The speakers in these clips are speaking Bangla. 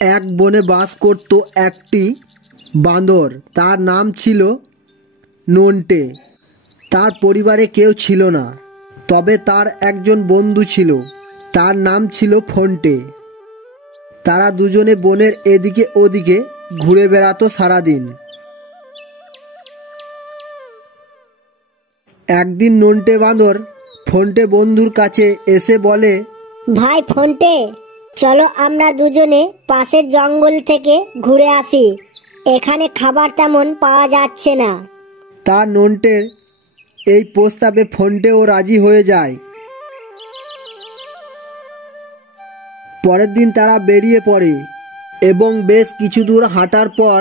এক বনে বাস করত একটি বাঁদর। তার নাম ছিল নন্টে। তার পরিবারে কেউ ছিল না, তবে তার একজন বন্ধু ছিল, তার নাম ছিল ফন্টে। তারা দুজনে বনের এদিকে ওদিকে ঘুরে বেড়াতো সারাদিন। একদিন নন্টে বাঁদর ফন্টে বন্ধুর কাছে এসে বলে, ভাই ফন্টে, চলো আমরা দুজনে পাশের জঙ্গল থেকে ঘুরে আসি, এখানে খাবার তেমন পাওয়া যাচ্ছে না। তার নন্টের এই প্রস্তাবে ফন্টেও রাজি হয়ে যায়। পরের দিন তারা বেরিয়ে পড়ে এবং বেশ কিছু দূর হাঁটার পর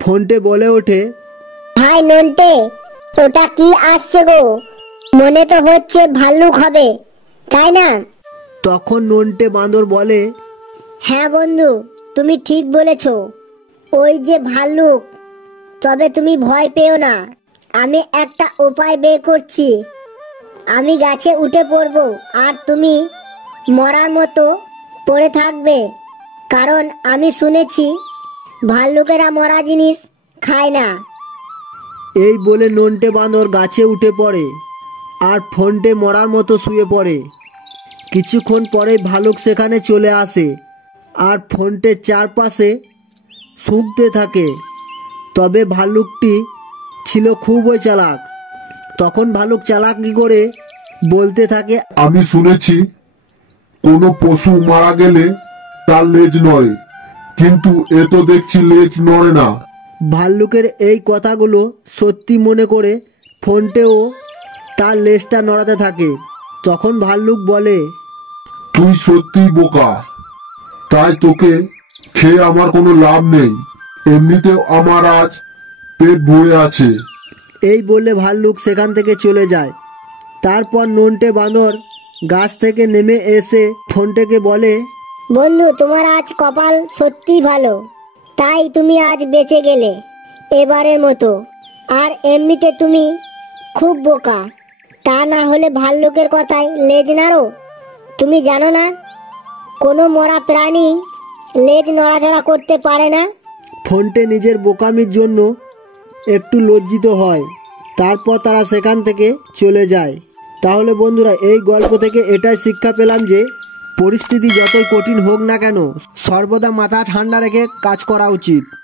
ফন্টে বলে ওঠে, ভাই নন্টে, ওটা কি আসছে গো? মনে তো হচ্ছে ভাল্লুক হবে, তাই না? তখন নন্টে বাঁদর বলে, হ্যাঁ বন্ধু, তুমি ঠিক বলেছ, ওই যে ভাল্লুক। তবে তুমি ভয় পেও না, আমি একটা উপায় বের করছি। আমি গাছে উঠে পড়ব আর তুমি মরার মতো পড়ে থাকবে, কারণ আমি শুনেছি ভাল্লুকেরা মরা জিনিস খায় না। এই বলে নন্টে বাঁদর গাছে উঠে পড়ে আর ফন্টে মরার মতো শুয়ে পড়ে। কিছুক্ষণ পরেই ভালুক সেখানে চলে আসে আর ফন্টের চারপাশে শুঁকতে থাকে। তবে ভাল্লুকটি ছিল খুবই চালাক। তখন ভালুক চালাকি করে বলতে থাকে, আমি শুনেছি কোনো পশু মারা গেলে তার লেজ নয়, কিন্তু এ তো দেখছি লেজ নড়ে না। ভাল্লুকের এই কথাগুলো সত্যি মনে করে ফন্টেও তার লেজটা নড়াতে থাকে। তখন ভাল্লুক বলে, তুই সত্যিই বোকা, তাই তোকে খেয়ে আমার কোনো লাভ নেই, এমনিতেও আমার আজ পেট ভরে আছে। এই বলে ভাল্লুক সেখান থেকে চলে যায়। তারপর নন্টে বাঁদর গাছ থেকে নেমে এসে ফন্টেকে বলে, বন্ধু, তোমার আজ কপাল সত্যি ভালো, তাই তুমি আজ বেঁচে গেলে এবারের মতো। আর এমনিতে তুমি খুব বোকা, তা না হলে ভাল্লুকের কথায় লেজ নাড়ো? তুমি জানো না, কোনো মরা প্রাণী লেজ নড়াচড়া করতে পারে না। ফন্টে নিজের বোকামির জন্য একটু লজ্জিত হয়। তারপর তারা সেখান থেকে চলে যায়। তাহলে বন্ধুরা, এই গল্প থেকে এটাই শিক্ষা পেলাম যে পরিস্থিতি যতই কঠিন হোক না কেন, সর্বদা মাথা ঠান্ডা রেখে কাজ করা উচিত।